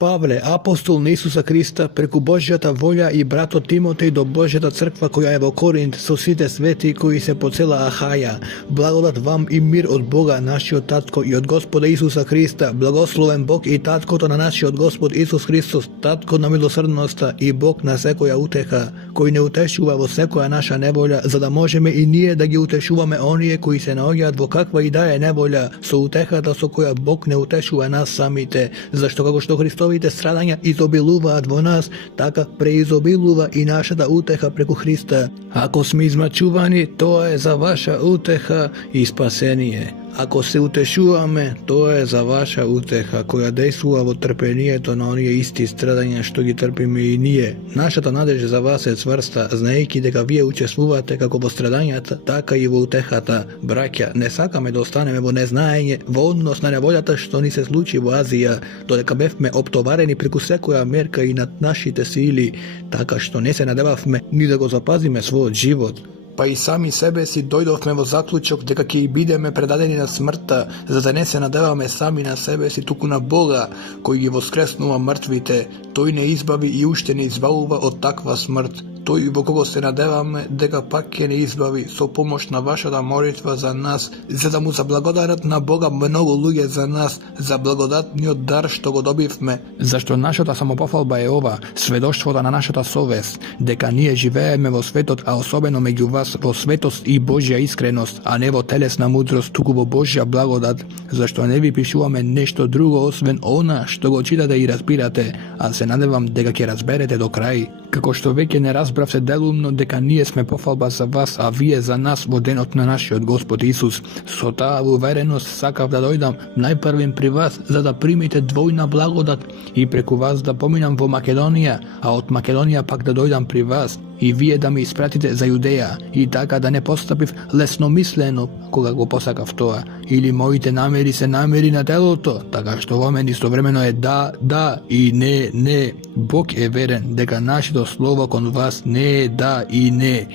Павле, апостол на Исуса Христа, преку Божјата волја и брато Тимотеј до Божјата црква која е во Коринт со сите свети кои се по цела Ахаја. Благодат вам и мир од Бога, нашиот Татко, и од Господа Исуса Христа. Благословен Бог и Таткото на нашиот Господ Исус Христос, Татко на милосрдноста и Бог на секоја утеха, кој не утешува во секоја наша неволја, за да можеме и ние да ги утешуваме оние кои се наоѓаат во каква и да е неволја, со утехата со која Бог не утешува нас самите, зашто како што Христовите страдања изобилуваат во нас, така преизобилува и нашата утеха преку Христа. Ако сме измачувани, тоа е за ваша утеха и спасение. Ако се утешуваме, тоа е за ваша утеха, која дејствува во трпението на оние исти страдања што ги трпиме и ние. Нашата надеж за вас е цврста, знаејќи дека вие учествувате како во страдањата, така и во утехата. Браќа, не сакаме да останеме во незнаење во однос на неволјата што ни се случи во Азија, додека бевме оптоварени преку секоја мерка и над нашите сили, така што не се надевавме ни да го запазиме својот живот. Па и сами себе си дојдовме во заклучок дека ќе и бидеме предадени на смртта, за да не се надеваме сами на себе си, туку на Бога, кој ги воскреснува мртвите. Тој не избави и уште не избавува од таква смрт. Тој во кого се надеваме дека пак ќе не избави со помош на вашата молитва за нас, за да му заблагодарат на Бога многу луѓе за нас, за благодатниот дар што го добивме. Зашто нашата самопофалба е ова, сведоштвото на нашата совест, дека ние живееме во светот, а особено меѓу вас во светост и Божја искреност, а не во телесна мудрост, туку во Божја благодат, зашто не ви пишуваме нешто друго освен она што го читате и разбирате, а се надевам дека ќе разберете до крај. Како што веќе не разбравте делумно дека ние сме пофалба за вас, а вие за нас во денот на нашиот Господ Исус. Со таа увереност сакав да дојдам најпрвен при вас, за да примите двојна благодат и преку вас да поминам во Македонија, а од Македонија пак да дојдам при вас, и вие да ме испратите за Јудеја, и така да не постапив лесномислено кога го посакав тоа, или моите намери се намери на телото, така што во мене истовремено е да и не. Бог е верен дека нашето слово кон вас не е да и не.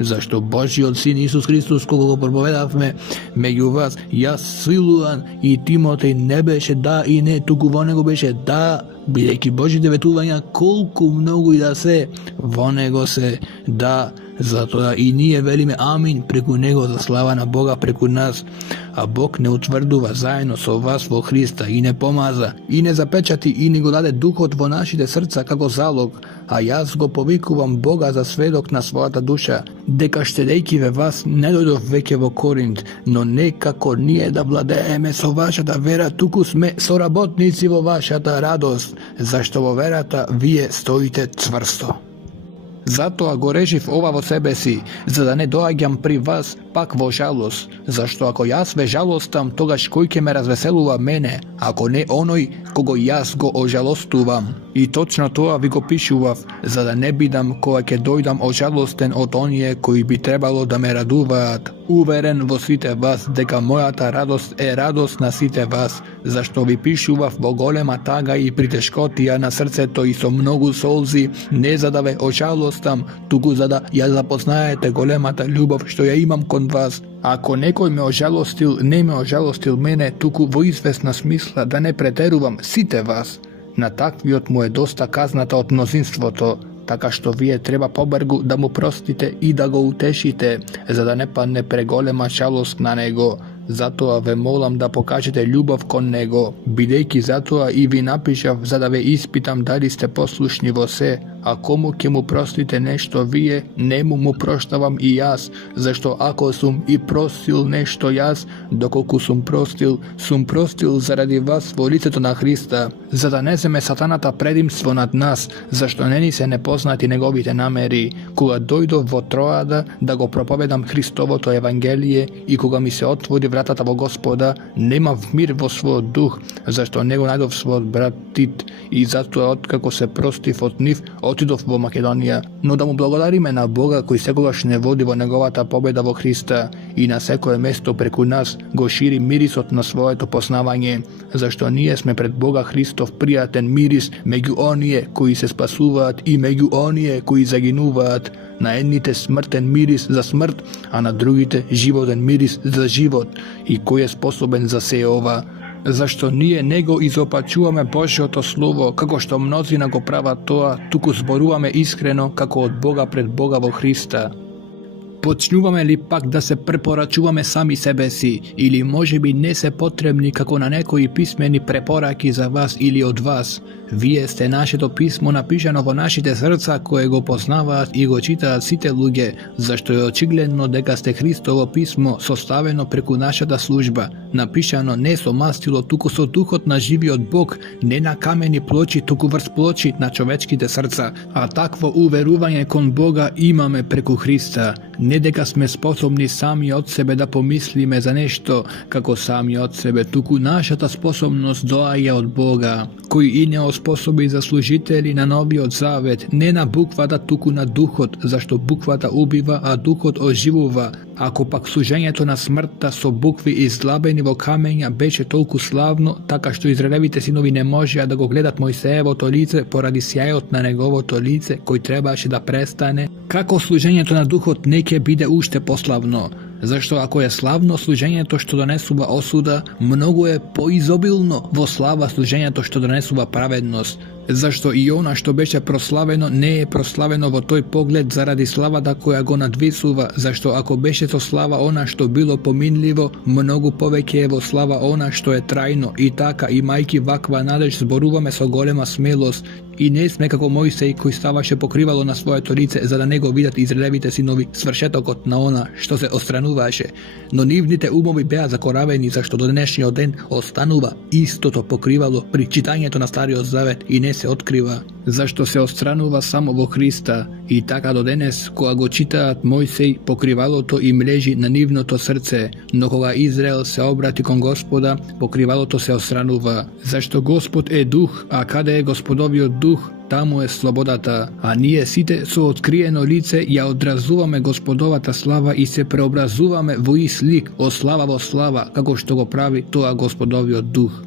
Зашто Божиот Син Исус Христос, кога го проповедавме меѓу вас, јас Силуан и Тимотеј не беше да и не, туку во него беше да, бидејќи Божите ветувања колку многу и да се, во него се да, затоа и ние велиме амин преку него за слава на Бога преку нас. А Бог не утврдува заедно со вас во Христа и не помаза, и не запечати и ни го даде духот во нашите срца како залог, а јас го повикувам Бога за сведок на својата душа, дека штедејќи ве вас не дојдов веќе во Коринт, но не како ние да владееме со вашата вера, туку сме соработници во вашата радост, зашто во верата вие стоите цврсто. Затоа го решив ова во себе си, за да не доаѓам при вас пак во жалост, зашто ако јас ве жалостам, тогаш кој ќе ме развеселува мене, ако не оној кого јас го ожалостувам. И точно тоа ви го пишував, за да не бидам кога ќе дојдам ожалостен од оние кои би требало да ме радуваат. Уверен во сите вас дека мојата радост е радост на сите вас, зашто ви пишував во голема тага и притешкотија на срцето и со многу солзи, не за да ве ожалостам, туку за да ја запознаете големата љубов што ја имам кон вас. Ако некој ме ожалостил, не ме ожалостил мене, туку во известна смисла да не претерувам сите вас. На таквиот му е доста казната од мнозинството, така што вие треба побргу да му простите и да го утешите, за да не падне преголема жалост на него. Затоа ве молам да покажете љубов кон него, бидејќи затоа и ви напишав за да ве испитам дали сте послушни во се, а кому ќе му простите нешто вие, не му проштавам и јас, зашто ако сум и простил нешто јас, доколку сум простил заради вас во лицето на Христа, за да не земе сатаната предимство над нас, зашто не ни се непознати неговите намери, кога дојдов во Троада да го проповедам Христовото евангелие и кога ми се отвори вратата во Господа, немав мир во својот дух, зашто не го најдов својот брат Тит, и затоа откако се простив од нив, отидов во Македонија, но да му благодариме на Бога кој секогаш не води во неговата победа во Христа и на секое место преку нас го шири мирисот на своето познавање, зашто ние сме пред Бога Христов пријатен мирис меѓу оние кои се спасуваат и меѓу оние кои загинуваат, на едните смртен мирис за смрт, а на другите животен мирис за живот, и кој е способен за се ова. Зашто ние не го изопачуваме Божјото Слово, како што мнозина го прават тоа, туку зборуваме искрено како од Бога пред Бога во Христа. Почнуваме ли пак да се препорачуваме сами себе си, или можеби не се потребни како на некои писмени препораки за вас или од вас? Вие сте нашето писмо напишано во нашите срца кое го познаваат и го читаат сите луѓе, зашто е очигледно дека сте Христово писмо составено преку нашата служба, напишано не со мастило, туку со духот на живиот Бог, не на камени плочи, туку врз плочи на човечките срца, а такво уверување кон Бога имаме преку Христа. Не дека сме способни сами од себе да помислиме за нешто како сами од себе, туку нашата способност доаѓа од Бога, кој и не оспособи за служители на новиот завет, не на буквата, туку на духот, зашто буквата убива, а духот оживува. Ако пак служењето на смртта со букви издлабени во камења беше толку славно, така што израелевите синови не можеа да го гледат Мојсеевото лице поради сјајот на неговото лице, кој требаше да престане, како служењето на духот не ќе биде уште пославно. Зашто ако е славно служењето што донесува осуда, многу е поизобилно во слава служењето што донесува праведност. Зашто и она што беше прославено не е прославено во тој поглед заради славата која го надвисува, зашто ако беше со слава она што било поминливо, многу повеќе е во слава она што е трајно, и така имајки ваква надеж зборуваме со голема смелост, и не сме како Мојсеј кој ставаше покривало на своето лице за да не го видат израелевите синови свршетокот на она што се отстрануваше, но нивните умови беа закоравени, зашто до денешниот ден останува истото покривало при читањето на Стариот Завет и не се открива, зашто се отстранува само во Христа, и така до денес кога го читаат Мојсеј, покривалото им лежи на нивното срце, но кога Израел се обрати кон Господа, покривалото се отстранува, зашто Господ е дух, а каде е Господовиот дух, таму е слободата, а ние сите со откриено лице ја одразуваме Господовата слава и се преобразуваме во ист лик, од слава во слава, како што го прави тоа Господовиот дух.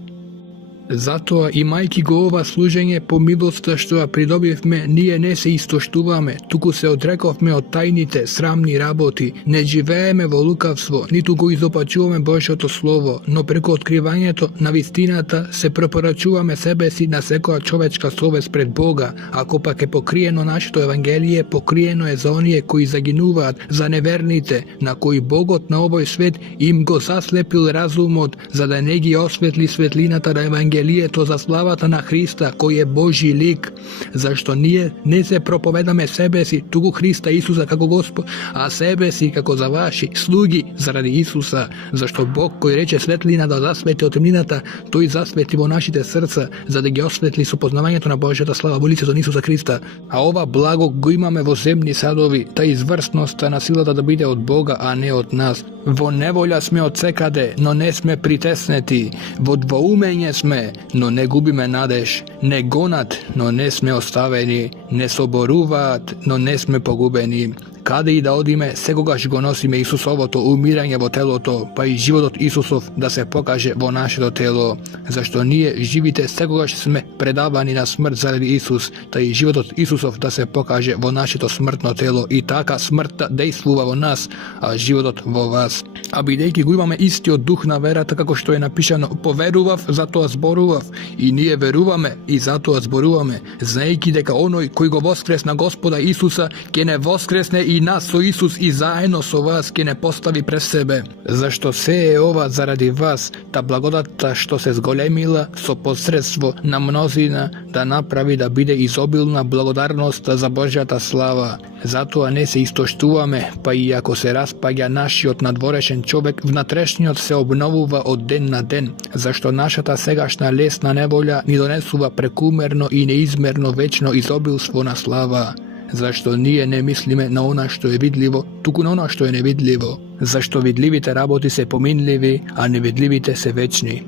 Затоа, имајки го ова служење по милоста што ја придобивме, ние не се истоштуваме, туку се одрековме од тајните, срамни работи, не живееме во лукавство, ниту го изопачуваме Божјото Слово, но преку откривањето на вистината се препорачуваме себе си на секоја човечка совест пред Бога. Ако пак е покриено нашето Евангелие, покриено е за оние кои загинуваат, за неверните, на кои Богот на овој свет им го заслепил разумот, за да не ги осветли светлината на Евангелието за славата на Христа, кој е Божи лик, зашто ние не се проповедаме себе си, туку Христа Исуса како Господ, а себе си како за ваши слуги заради Исуса, зашто Бог кој рече светлина да засвети од темнината, тој засвети во нашите срца, за да ги осветли со познавањето на Божјата слава во лицето на Исуса Христа. А ова благо го имаме во земни садови, та изврсноста на силата да биде од Бога, а не од нас. Во неволја сме од секаде, но не сме притеснети. Во двоумење сме, но не губиме надеж. Не гонат, но не сме оставени. Не соборуваат, но не сме погубени. Каде и да одиме, секогаш го носиме Исусовото умирање во телото, па и животот Исусов да се покаже во нашето тело. Зашто ние, живите, секогаш сме предавани на смрт заради Исус, та и животот Исусов да се покаже во нашето смртно тело, и така смртта действува во нас, а животот во вас. А бидејќи го имаме истиот дух на верата, како што е напишано, поверував, затоа зборував, и ние веруваме, и затоа зборуваме, знаејќи дека оној кој го воскресна Господа Исуса, ќе не воскресне и нас со Исус и заедно со вас ќе не постави пред себе. Зашто се е ова заради вас, та благодатта што се зголемила со посредство на мнозина да направи да биде изобилна благодарноста за Божјата слава. Затоа не се истоштуваме, па и ако се распаѓа нашиот надворешен човек, внатрешниот се обновува од ден на ден, зашто нашата сегашна лесна неволја ни донесува прекумерно и неизмерно вечно изобилство на слава. Зашто ние не мислиме на она што е видливо, туку на она што е невидливо. Зашто видливите работи се поминливи, а невидливите се вечни.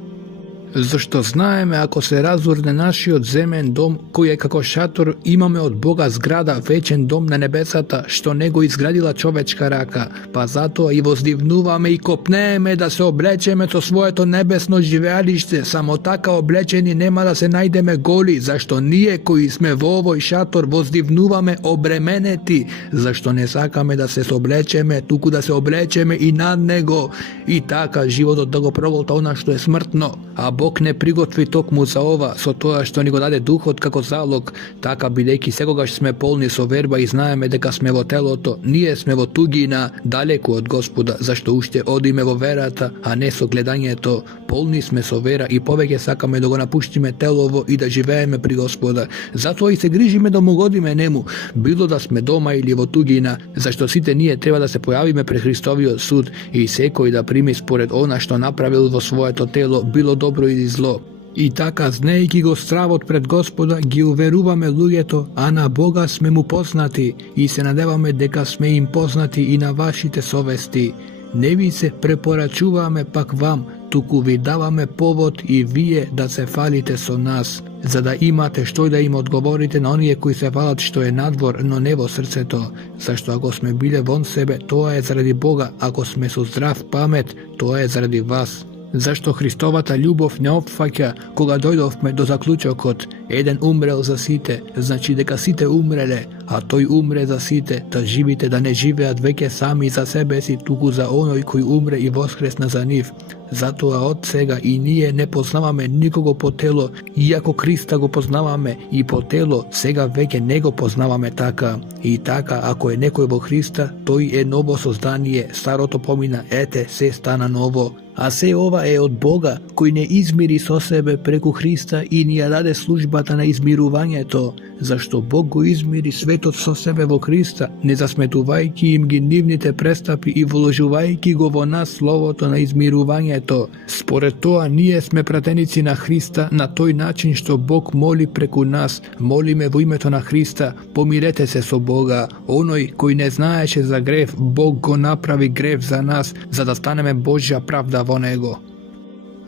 Зашто знаеме ако се разурне нашиот земен дом, кој е како шатор, имаме од Бога зграда, вечен дом на небесата, што не го изградила човечка рака, па затоа и воздивнуваме и копнееме да се облечеме со своето небесно живеалиште, само така облечени нема да се најдеме голи, зашто ние кои сме во овој шатор воздивнуваме обременети, зашто не сакаме да се соблечеме, туку да се облечеме и над него, и така животот да го проголта она што е смртно, а Бог не приготви токму за ова, со тоа што ни го даде духот како залог, така бидејќи секогаш сме полни со верба и знаеме дека сме во телото, ние сме во тугина, далеку од Господа, зашто уште одиме во верата, а не со гледањето. Полни сме со вера и повеќе сакаме да го напуштиме телово и да живееме при Господа. Затоа и се грижиме да му годиме нему, било да сме дома или во тугина, зашто сите ние треба да се појавиме пред Христовиот суд и секој да прими според она што направил во своето тело, било добро или зло. И така, знаејќи го стравот пред Господа, ги уверуваме луѓето, а на Бога сме му познати и се надеваме дека сме им познати и на вашите совести. Не ви се препорачуваме пак вам, туку ви даваме повод и вие да се фалите со нас, за да имате што да им одговорите на оние кои се фалат што е надвор, но не во срцето. Зашто ако сме биле вон себе, тоа е заради Бога, ако сме со здрав памет, тоа е заради вас. Зашто Христовата љубов не опфаќа кога дојдовме до заклучокот, еден умрел за сите, значи дека сите умреле, а тој умре за сите, да живите да не живеат веќе сами за себе си, туку за оној кој умре и воскресна за нив. Затоа од сега и ние не познаваме никого по тело, иако Христа го познаваме и по тело, сега веќе не го познаваме така. И така, ако е некој во Христа, тој е ново создание, старото помина, ете, се стана ново. А се ова е од Бога, кој не измири со себе преку Христа и ни ја даде службата на измирувањето, зашто Бог го измири светот со себе во Христа, не засметувајќи им ги нивните престапи и вложувајќи го во нас словото на измирувањето. Според тоа, ние сме пратеници на Христа на тој начин што Бог моли преку нас, молиме во името на Христа, помирете се со Бога. Оној кој не знаеше за грев, Бог го направи грев за нас, за да станеме Божја правда во него.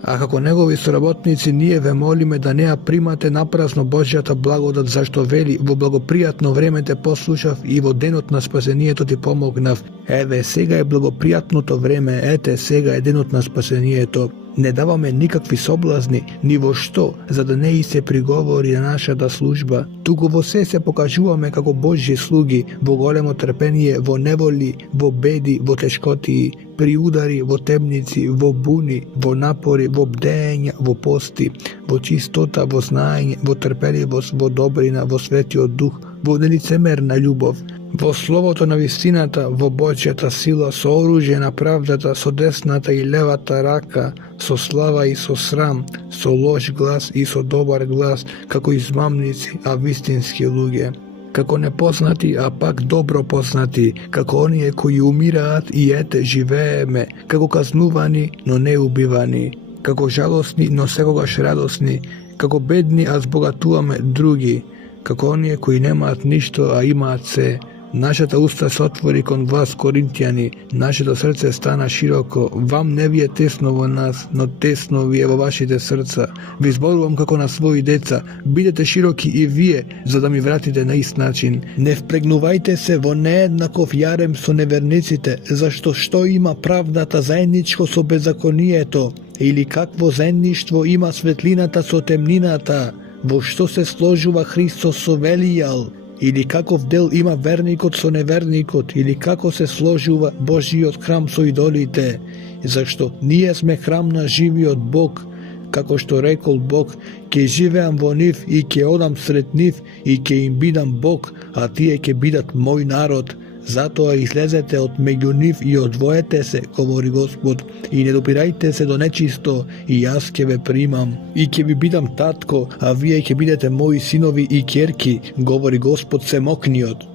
А како негови соработници ние ве молиме да не ја примате напразно Божјата благодат, зашто вели во благопријатно време те послушав и во денот на спасението ти помогнав. Еве, сега е благопријатното време, ете, сега е денот на спасението. Не даваме никакви соблазни, ни во што, за да не и се приговори на нашата служба. Туку во се покажуваме како Божји слуги, во големо трпение, во неволи, во беди, во тешкотии, при удари, во темници, во буни, во напори, во бдења, во пости, во чистота, во знаење, во трпеливост, во добрина, во светиот дух, во нелицемерна љубов, во словото на вистината, во Божјата сила, со оружје на правдата, со десната и левата рака, со слава и со срам, со лош глас и со добар глас, како измамници, а вистински луѓе. Како непознати, а пак добро познати, како оние кои умираат и ете живееме, како казнувани, но не убивани, како жалосни, но секогаш радосни, како бедни, а збогатуваме други, како оние кои немаат ништо, а имаат се. Нашата уста се отвори кон вас, Коринтијани, нашето срце стана широко, вам не ви е тесно во нас, но тесно ви е во вашите срца. Ви зборувам како на своји деца, бидете широки и вие, за да ми вратите на ист начин. Не впрегнувајте се во нееднаков јарем со неверниците, зашто што има правдата заедничко со беззаконието, или какво заедништво има светлината со темнината, во што се сложува Христос со Велијал, или каков дел има верникот со неверникот, или како се сложува Божиот храм со идолите, зашто ние сме храм на живиот Бог, како што рекол Бог, ќе живеам во нив и ќе одам сред нив и ќе им бидам Бог, а тие ќе бидат мој народ. Затоа излезете од меѓу нив и одвоете се, говори Господ, и не допирајте се до нечисто, и јас ќе ве примам. И ќе ви бидам татко, а вие ќе бидете мои синови и ќерки, говори Господ Семокниот.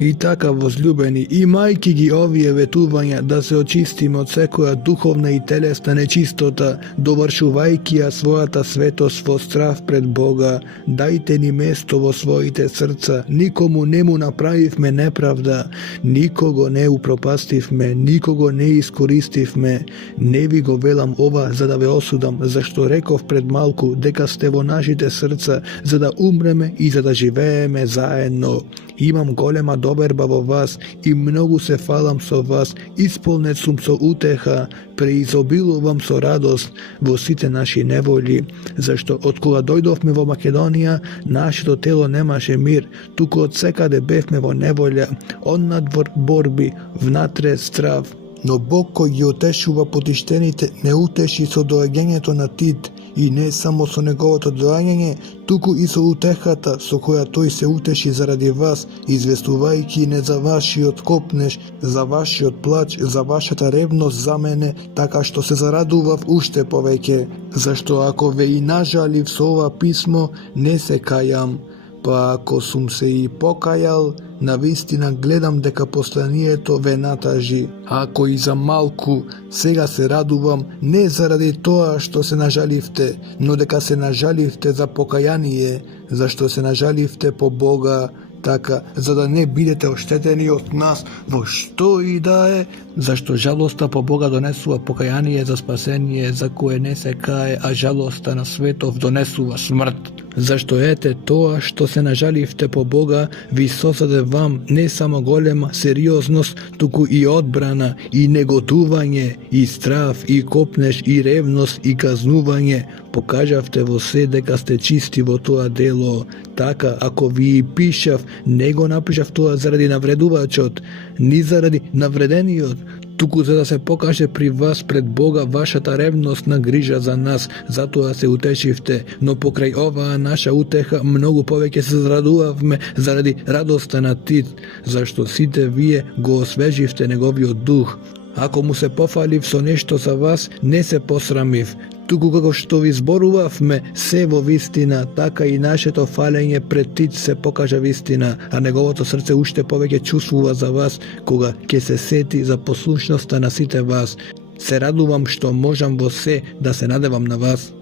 И така, возлюбени, имајќи ги овие ветувања да се очистиме од секоја духовна и телесна нечистота, довршувајќи ја својата светост во страв пред Бога, дајте ни место во своите срца, никому не му направивме неправда, никого не упропастивме, никого не искористивме. Не ви го велам ова за да ве осудам, зашто реков пред малку дека сте во нашите срца, за да умреме и за да живееме заедно. Имам голема доверба во вас и многу се фалам со вас, исполнет сум со утеха, преизобилувам со радост во сите наши неволи, зашто од кога дојдовме во Македонија, нашето тело немаше мир, туку од секаде бевме во неволја, однадвор борби, внатре страв. Но Бог кој ги утешува потиштените не утеши со доаѓањето на Тит, и не само со неговото доаѓање, туку и со утехата со која тој се утеши заради вас, известувајќи не за вашиот копнеж, за вашиот плач, за вашата ревност за мене, така што се зарадував уште повеќе. Зашто ако ве и нажалив со ова писмо, не се кајам, па ако сум се и покајал, навистина гледам дека посланието ве натажи. Ако и за малку, сега се радувам не заради тоа што се нажаливте, но дека се нажаливте за покаяние, зашто се нажаливте по Бога, така, за да не бидете оштетени од нас во што и да е, зашто жалоста по Бога донесува покаяние за спасение, за кое не се кае, а жалоста на светов донесува смрт. Зашто ете тоа што се нажаливте по Бога ви создаде вам не само голема сериозност, туку и одбрана, и неготување, и страв, и копнеш, и ревност, и казнување. Покажавте во се дека сте чисти во тоа дело. Така, ако ви пишав, не го напишав тоа заради навредувачот, ни заради навредениот, туку за да се покаже при вас пред Бога вашата ревност на грижа за нас, затоа се утешивте, но покрај оваа наша утеха многу повеќе се зарадувавме заради радоста на Тит, зашто сите вие го освеживте неговиот дух. Ако му се пофалив со нешто за вас, не се посрамив, туку како што ви зборувавме се во вистина, така и нашето фалење пред Тит се покажа вистина, а неговото срце уште повеќе чувствува за вас, кога ќе се сети за послушноста на сите вас. Се радувам што можам во се да се надевам на вас.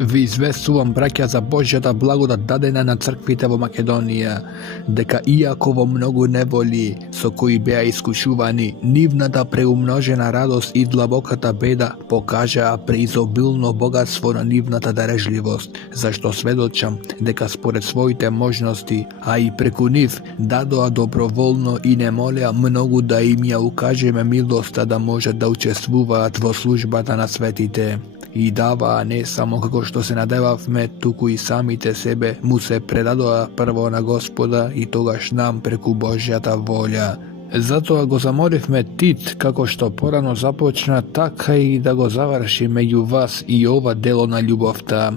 Ви известувам, браќа, за Божјата благодат дадена на црквите во Македонија, дека иако во многу неволи со кои беа искушувани, нивната преумножена радост и длабоката беда покажаа преизобилно богатство на нивната дарежливост, зашто сведочам дека според своите можности, а и преку нив, дадоа доброволно и не молеа многу да им ја укажеме милоста да можат да учествуваат во службата на светите. И даваа не само како што се надевавме, туку и самите себе му се предадоа прво на Господа и тогаш нам преку Божјата волја. Затоа го замоливме Тит, како што порано започна, така и да го заврши меѓу вас и ова дело на љубовта.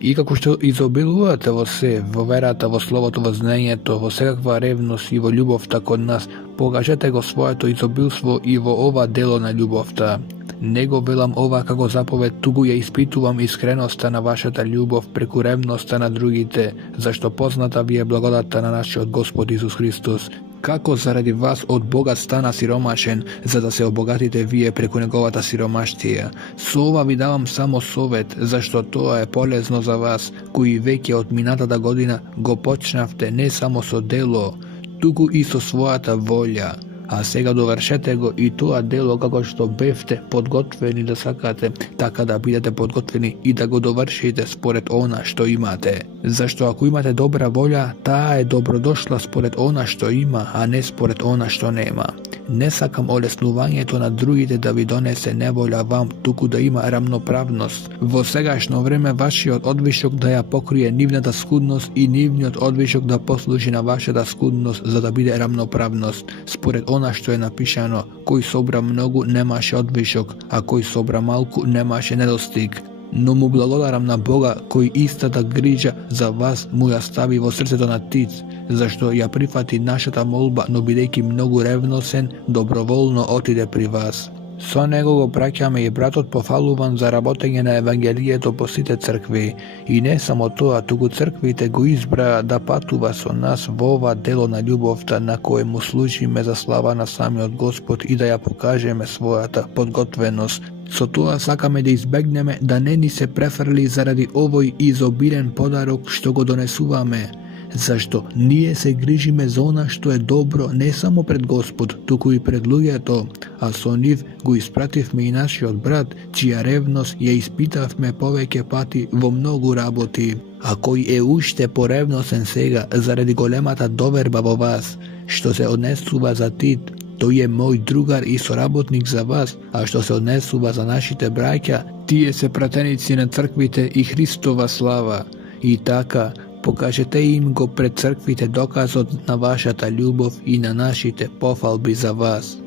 И како што изобилувате во се, во верата, во словото, во знаењето, во секаква ревност и во љубовта кон нас, покажете го своето изобилство и во ова дело на љубовта. Не го велам ова како заповед, туку ја испитувам искреноста на вашата љубов преку ревноста на другите, зашто позната ви е благодата на нашиот Господ Исус Христос, како заради вас од богат стана сиромашен, за да се обогатите вие преку неговата сиромаштија. Со ова ви давам само совет, зашто тоа е полезно за вас, кои веќе од минатата година го почнавте не само со дело, туку и со својата волја. А сега довршете го и тоа дело како што бевте подготвени да сакате, така да бидете подготвени и да го довршите според она што имате. Зашто ако имате добра волја, таа е добродошла според она што има, а не според она што нема. Не сакам олеснувањето на другите да ви донесе неволја вам, туку да има рамноправност. Во сегашно време вашиот одвишок да ја покрие нивната скудност и нивниот одвишок да послужи на вашата скудност, за да биде рамноправност. Според она што е напишано, кој собра многу немаше одвишок, а кој собра малку немаше недостиг. Но му благодарам на Бога кој истата грижа за вас му ја стави во срцето на Тит, зашто ја прифати нашата молба, но бидејќи многу ревносен, доброволно отиде при вас. Со него го праќаме и братот пофалуван за работење на Евангелието по сите цркви. И не само тоа, туку црквите го избраа да патува со нас во ова дело на љубовта на кое му служиме за слава на самиот Господ и да ја покажеме својата подготвеност. Со тоа сакаме да избегнеме да не ни се префрли заради овој изобилен подарок што го донесуваме, зашто ние се грижиме за она што е добро не само пред Господ, туку и пред луѓето, а со нив го испративме и нашиот брат, чија ревност ја испитавме повеќе пати во многу работи, а кој е уште поревносен сега заради големата доверба во вас, што се однесува за Тит. Тој е мој другар и соработник за вас, а што се однесува за нашите браќа, тие се пратеници на црквите и Христова слава. И така, покажете им го пред црквите доказот на вашата љубов и на нашите пофалби за вас.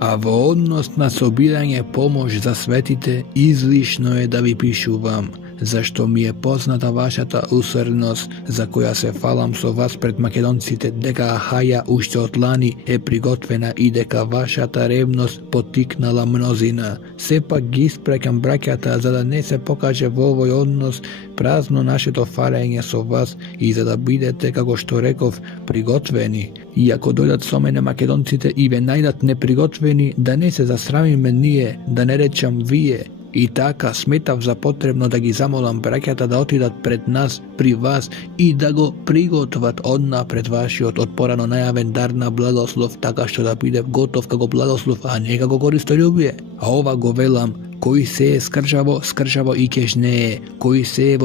A vo odnos na sobiranje pomoć za svetite, izlišno je da vi pišu vam, zašto mi je poznata vašata usrdnost, za koja se falam so vas pred Makedoncite, deka Ahaja ušte otlani je prigotvena i deka vašata revnost potiknala mnozina. Sepak ispraćam brakjata, za da ne se pokaže v ovoj odnos prazno naše to falenje so vas i za da bidete, kako što rekov, prigotveni. Iako dojdat so mene Makedoncite i ve najdat neprigotveni, da ne se zasramim nije, da ne rečam vije, i taka smetav za potrebno da gi zamolam brakjata da otidat pred nas pri vas i da go prigotovat odnapred vaši od porano najaven dar na blagoslov, taka što da bide gotov kako blagoslov, a ne kako koristoljubije. A ova go velam, koji seje skržavo, skržavo i kežneje, koji seje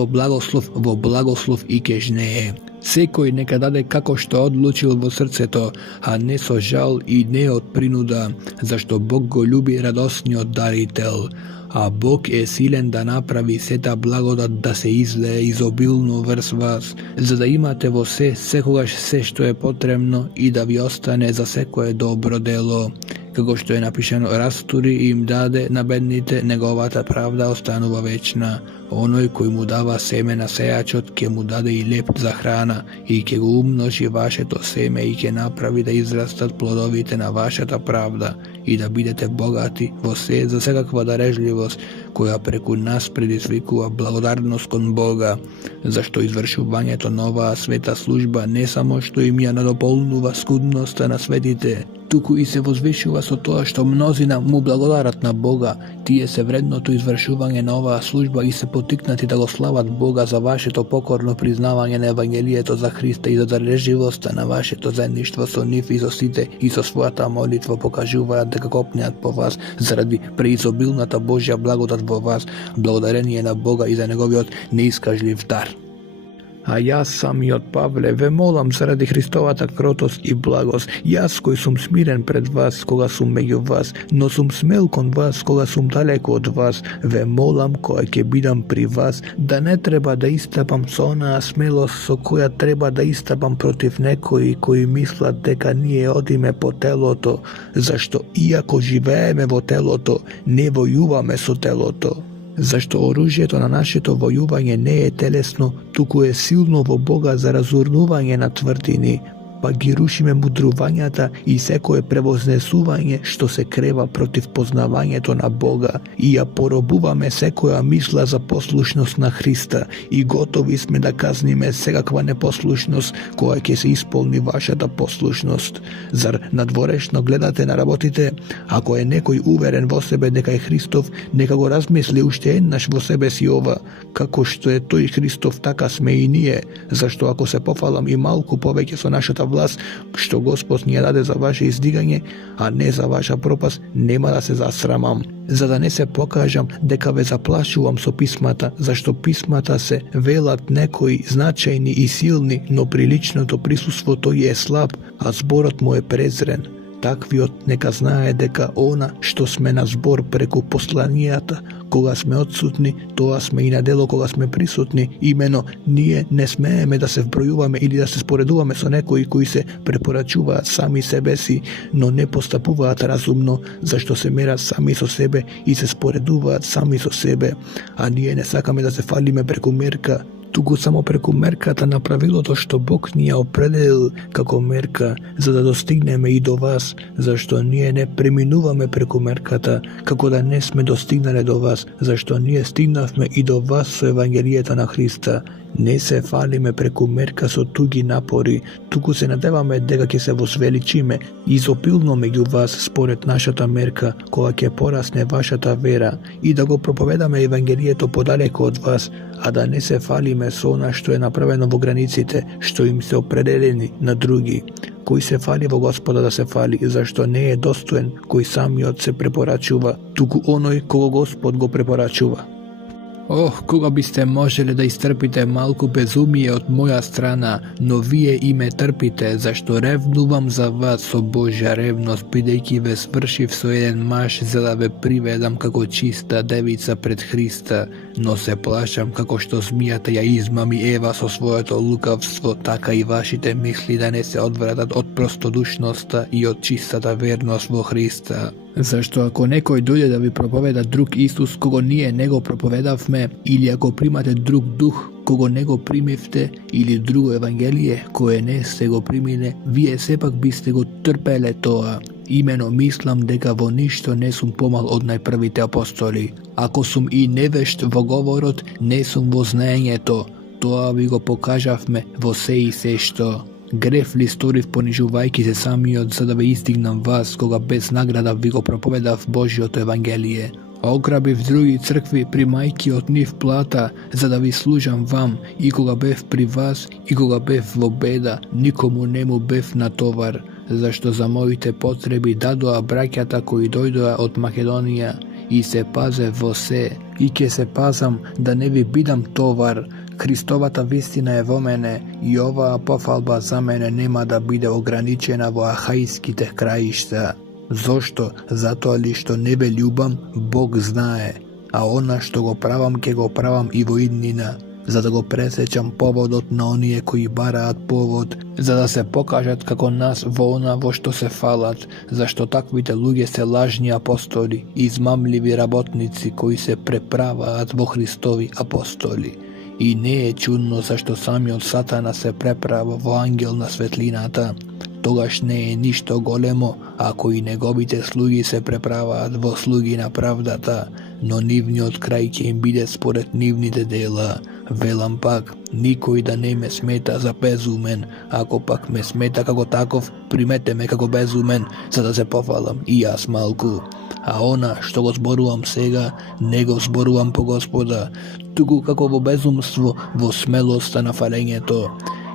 vo blagoslov i kežneje. Sekoj neka dade kako što odlučil vo srce to, a ne so žal i ne od prinuda, zašto Bog go ljubi radosni od daritelj. A Bog je silen da napravi seta blagodat da se izleje izobilno vrst vas, za da imate vo sekogaš sve što je potrebno i da vi ostane za sekoje dobro delo. Kako što je napišeno, rasturi im dade nabednite, negovata pravda ostanuva večna. Onoj koji mu dava seme na sejačot, ke mu dade i lijep za hrana, i ke go umnoži vaše to seme i ke napravi da izrastat plodovite na vašata pravda, i da bidete bogati vo sve za svekakva darežljivost, koja preku nas predisvikува blagodarnost kon Boga, zašto izvršuvanje to nova sveta služba ne samo što im ja nadopolnuva skudnosta na svetite, tuku i se vozvišuva so toa što mnozina mu blagodarat na Boga, tije se vredno to izvršuvanje nova služba i se potiknati da go slavat Boga za vaše to pokorno priznavanje na evangelije to za Hrista i za darežljivosta na vaše to zajedništvo so nif izosite i so svoja ta molitva pokažuva da kopnjat po vas zaradi preizobilnata Božja blagodat vo vas, blagodarenje na Boga i za njegovi neiskažljiv dar. A ja sam i od Pavle ve molam zaradi Hristovata krotost i blagost, jas koji sum smiren pred vas, koga sum među vas, no sum smel kon vas, koga sum daleko od vas, ve molam koja ke bidam pri vas, da ne treba da istapam s ona smelost so koja treba da istapam protiv nekoji koji misla deka nije odime po teloto, zašto iako živeme vo teloto, ne vojuvame so teloto. Zašto oružje to na naše to vojuvanje ne je telesno, tuku je silno vo Boga za razurnuvanje na tvrdini, pa gi rušime mudrovanjata i seko je prevoznesuvanje što se kreva protiv poznavanje to na Boga, i ja porobuvame sekoja misla za poslušnost na Hrista i gotovi sme da kaznime sekakva neposlušnost koja ke se ispolni vaša ta poslušnost. Zar nadvorešno gledate na rabotite? Ako je nekoj uveren vo sebe neka je Hristov, neka go razmisli ušte jednaš vo sebe si ova, kako što je to i Hristov taka sme i nije, zašto ako se pofalam i malku poveke so naša ta vlast, što Gospod nije dade za vaše izdiganje, a ne za vaša propast, nema da se zasramam. Za da ne se pokažam deka ve zaplašuvam so pismata, zašto pismata se velat nekoji značajni i silni, no prilično to prisustvo to je slab, a zborot mu je prezren. Takvi od neka znaje deka ona što sme na zbor preku poslanijata, koga sme odsutni, toa sme i na delo koga sme prisutni, imeno nije ne smejeme da se vbrojuvame ili da se sporeduvame so nekoji koji se preporačuva sami sebe si, no ne postapuvat razumno, zašto se mera sami so sebe i se sporeduvat sami so sebe, a nije ne sakame da se falime preku merka, tuku samo preku merkata napravilo to što Bog nije opredelil kako merka, za da dostigneme i do vas, zašto nije ne preminuvame preku merkata, kako da ne sme dostignale do vas, zašto nije stignavme i do vas so evangelijeta na Hrista. Ne se falime preku merka so tugi napori, tuku se nadevame deka ke se vosveličime, izopilno među vas spored našata merka, koja ke porasne vašata vera, i da go propovedame evangelijeto podaleko od vas, a da ne se falime so ona što je napraveno vo granicite, što im se opredeljeni na drugi. Koji se fali vo Gospoda da se fali, zašto ne je dostojen koji sami od se preporačuva, tuku onoj kogo Gospod go preporačuva. Koga biste moželi da istrpite malku bezumije od moja strana, no vije ime trpite, zašto revnuvam za vas so Božja revnost, bidejki ve svršiv so jedan maš, zela ve privedam kako čista devica pred Hrista, no se plašam kako što smijate ja izmam i Eva so svoje to lukavstvo, taka i vašite misli da ne se odvratat od prostodušnosta i od čistata vernost vo Hrista. Зашто ако некој дојде да ви проповеда друг Исус кого ние не го проповедавме, или ако примате друг дух кого не го примивте, или друго евангелие кое не сте го примиле, вие сепак бисте го трпеле тоа. Имено мислам дека во ништо не сум помал од најпрвите апостоли. Ако сум и невешт во говорот, не сум во знаењето. Тоа ви го покажавме во се и се што. Греф ли сторив понижувајќи се самиот за да ве издигнам вас, кога без награда ви го проповедав Божјото евангелие. Ограбив други цркви примајки од нив плата, за да ви служам вам, и кога бев при вас, и кога бев во беда, никому не му бев натовар, зашто за моите потреби дадоа браќата кои дојдоа од Македонија, и се пазе во се, и ќе се пазам да не ви бидам товар. Христовата вистина е во мене, и оваа пофалба за мене нема да биде ограничена во ахаиските краишта. Зошто? Затоа ли што не ве љубам, Бог знае, а она што го правам ќе го правам и во иднина, за да го пресечам поводот на оние кои бараат повод, за да се покажат како нас во она во што се фалат, зашто таквите луѓе се лажни апостоли, измамливи работници кои се преправаат во Христови апостоли. И не е чудно зашто самиот Сатана се преправа во ангел на светлината. Тогаш не е ништо големо ако и неговите слуги се преправаат во слуги на правдата, но нивниот крај ќе им биде според нивните дела. Велам пак, никој да не ме смета за безумен, ако пак ме смета како таков, примете ме како безумен, за да се пофалам и јас малку. А она што го зборувам сега, не го зборувам по Господа, туку како во безумство, во смелоста на фалењето.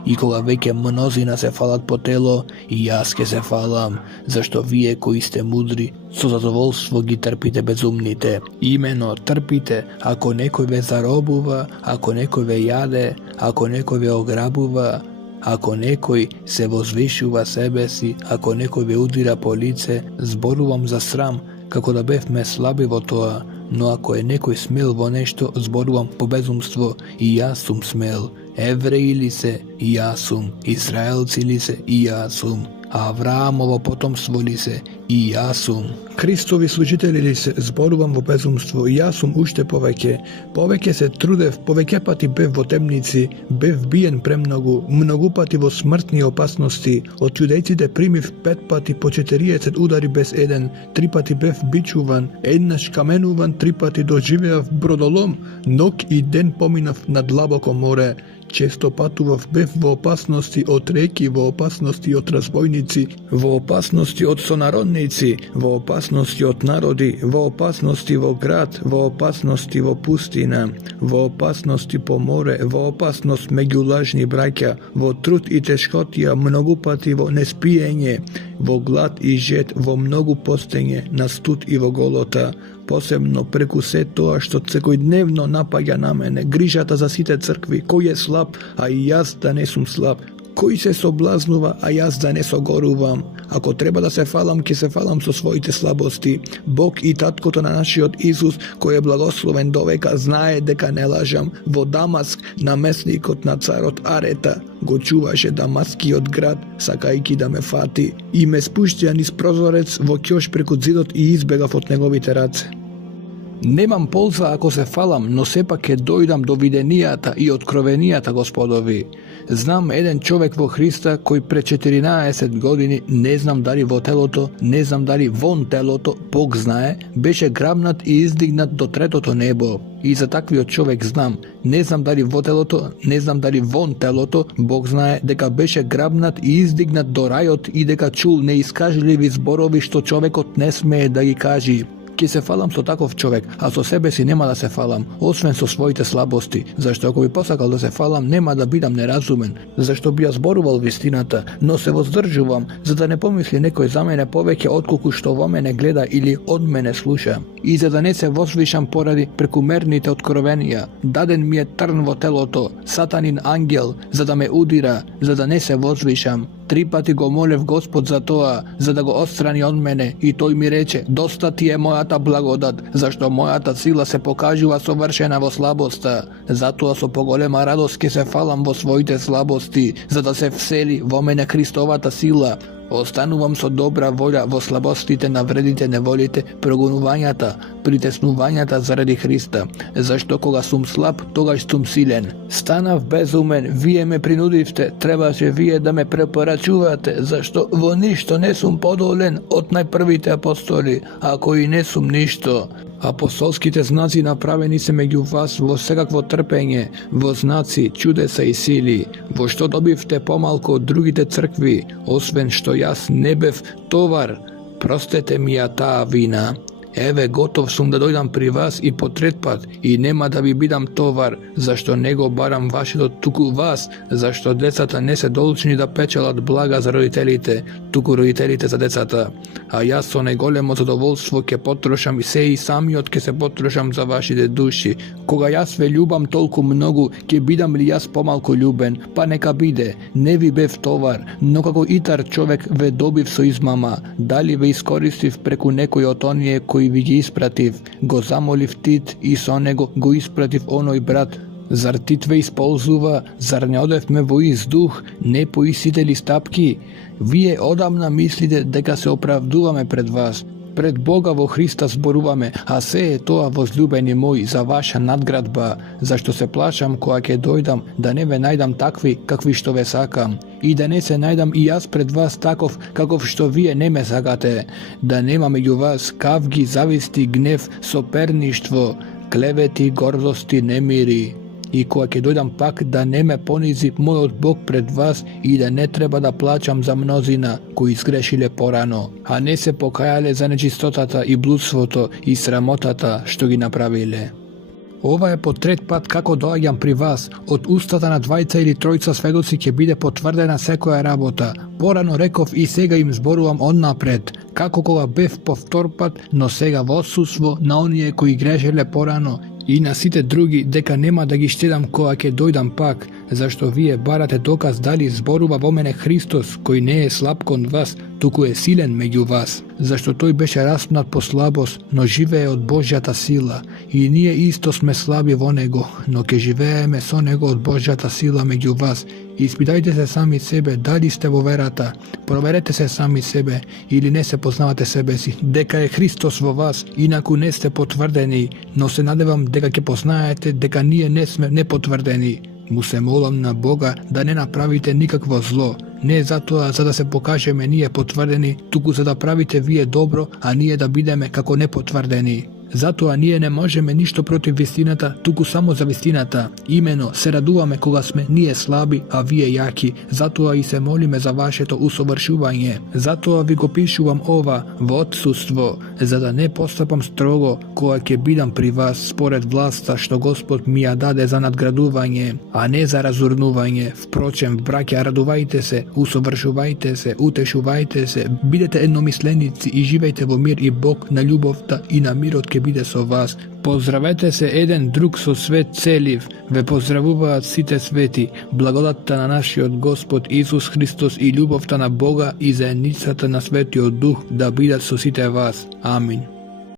И кога веќе мнозина се фалат по тело, и јас ке се фалам, зашто вие кои сте мудри, со задоволство ги трпите безумните. Имено трпите, ако некој ве заробува, ако некој ве јаде, ако некој ве ограбува, ако некој се возвишува себе си, ако некој ве удира по лице, зборувам за срам, како да бевме слаби во тоа, но ако е некој смел во нешто, зборувам по безумство, и јас сум смел. Евреи ли се, и јас сум, Израелци ли се, и јас сум, Авраамово потомство ли се, и јас сум. Христови служители ли се, зборувам во безумство, и јас сум уште повеќе се трудев, повеќе пати бев во темници, бев биен премногу, многу пати во смртни опасности, од јудејците примив 5 пати по 40 удари без еден, 3 пати бев бичуван, еднаш каменуван, 3 пати доживеав бродолом, ног и ден поминав над длабоко море. Често патував, бев во опасности од реки, во опасности од разбойници, во опасности од сонародници, во опасности од народи, во опасности во град, во опасности во пустина, во опасности по море, во опасност меѓу лажни браќа, во труд и тешкотија, многу пати во неспиење, во глад и жет, во многу постење, на студ и во голота, посебно преку се тоа што секојдневно напаѓа на мене, грижата за сите цркви, кој е слаб, а и јас да не сум слаб, кој се соблазнува, а јас да не согорувам. Ако треба да се фалам, ќе се фалам со своите слабости. Бог и таткото на нашиот Исус, кој е благословен довека, знае дека не лажам. Во Дамаск, наместникот на царот Арета го чуваше дамаскиот град, сакајки да ме фати, и ме спуштија низ прозорец во ќош преку зидот и избегав од неговите раце. Немам полза ако се фалам, но сепак ќе дојдам до виденијата и откровенијата Господови. Знам еден човек во Христа кој пред 14 години, не знам дали во телото, не знам дали вон телото, Бог знае, беше грабнат и издигнат до третото небо. И за таквиот човек знам, не знам дали во телото, не знам дали вон телото, Бог знае дека беше грабнат и издигнат до рајот и дека чул неискажливи зборови што човекот не смее да ги кажи. Ќе се фалам со таков човек, а со себе си нема да се фалам, освен со своите слабости, зашто ако би посакал да се фалам, нема да бидам неразумен, зашто би ја зборувал вистината, но се воздржувам, за да не помисли некој за мене повеќе отколку што во мене гледа или од мене слуша, и за да не се возвишам поради прекумерните откровенија. Даден ми е трн во телото, сатанин ангел, за да ме удира, за да не се возвишам. 3 пати го молев Господ за тоа, за да го отстрани од мене, и тој ми рече: доста ти е мојата благодат, зашто мојата сила се покажува совршена во слабоста. Затоа со поголема радост ќе се фалам во своите слабости, за да се всели во мене Христовата сила. Останувам со добра воља во слабостите, навредите, неволите, прогонувањата, притеснувањата заради Христа, зашто кога сум слаб, тогаш сум силен. Станав безумен, вие ме принудивте, требаше вие да ме препорачувате, зашто во ништо не сум подолен од најпрвите апостоли, ако и не сум ништо. Апостолските знаци направени се меѓу вас во секакво трпење, во знаци, чудеса и сили, во што добивте помалку од другите цркви, освен што јас не бев товар, простете ми ја таа вина. Еве, готов сум да дојдам при вас и по трет пат, и нема да ви бидам товар, зашто не го барам вашето, туку вас, зашто децата не се должни да печелат блага за родителите, туку родителите за децата. А јас со најголемо задоволство ќе потрошам и се и самиот ќе се потрошам за вашите души. Кога јас ве љубам толку многу, ќе бидам ли јас помалку љубен? Па нека биде, не ви бев товар, но како итар човек ве добив со измама. Дали ве искористив преку некој од оние кои ви ги испратив? Го замолив Тит и со него го испратив оној брат. Зар Тит ве исползува? Зар не одевме во издух? Не поисите ли стапки? Вие одамна мислите дека се оправдуваме пред вас. Пред Бога во Христа зборуваме, а се е тоа, возлюбени мој, за ваша надградба, зашто се плашам кога ќе дојдам да не ве најдам такви какви што ве сакам, и да не се најдам и јас пред вас таков каков што вие не ме сакате, да нема меѓу вас кавги, зависти, гнев, соперништво, клевети, гордости, немири. И кога ќе дојдам пак да не ме понизи мојот Бог пред вас и да не треба да плачам за мнозина кои изгрешиле порано, а не се покајале за нечистотата и блудството и срамотата што ги направиле. Ова е по трет пат како доаѓам при вас, од устата на двајца или тројца сведоци ќе биде потврдена секоја работа. Порано реков и сега им зборувам однапред, како кога бев по втор пат, но сега во отсуство на оние кои грешеле порано, и на сите други дека нема да ги штедам кога ќе дојдам пак, зашто вие барате доказ дали зборува во мене Христос, кој не е слаб кон вас, туку е силен меѓу вас, зашто тој беше распнат по слабост, но живее од Божјата сила, и ние исто сме слаби во него, но ќе живееме со него од Божјата сила меѓу вас. Испитајте се сами себе дали сте во верата, проверете се сами себе или не се познавате себе си, дека е Христос во вас, инаку не сте потврдени, но се надевам дека ќе познаете дека ние не сме непотврдени. Му се молам на Бога да не направите никакво зло, не затоа за да се покажеме ние потврдени, туку за да правите вие добро, а ние да бидеме како непотврдени. Затоа ние не можеме ништо против вистината, туку само за вистината. Имено се радуваме кога сме ние слаби, а вие јаки. Затоа и се молиме за вашето усовршување. Затоа ви го пишувам ова во отсуство, за да не постапам строго кога ќе бидам при вас според власта што Господ ми ја даде за надградување, а не за разурнување. Впрочем, браќа, радувајте се, усовршувајте се, утешувајте се, бидете едномисленици и живејте во мир, и Бог на љубовта и на мирот ќе биде со вас. Поздравете се еден друг со свет целив. Ве поздравуваат сите свети. Благодатта на нашиот Господ Исус Христос и љубовта на Бога и заедницата на Светиот Дух да бидат со сите вас. Амин.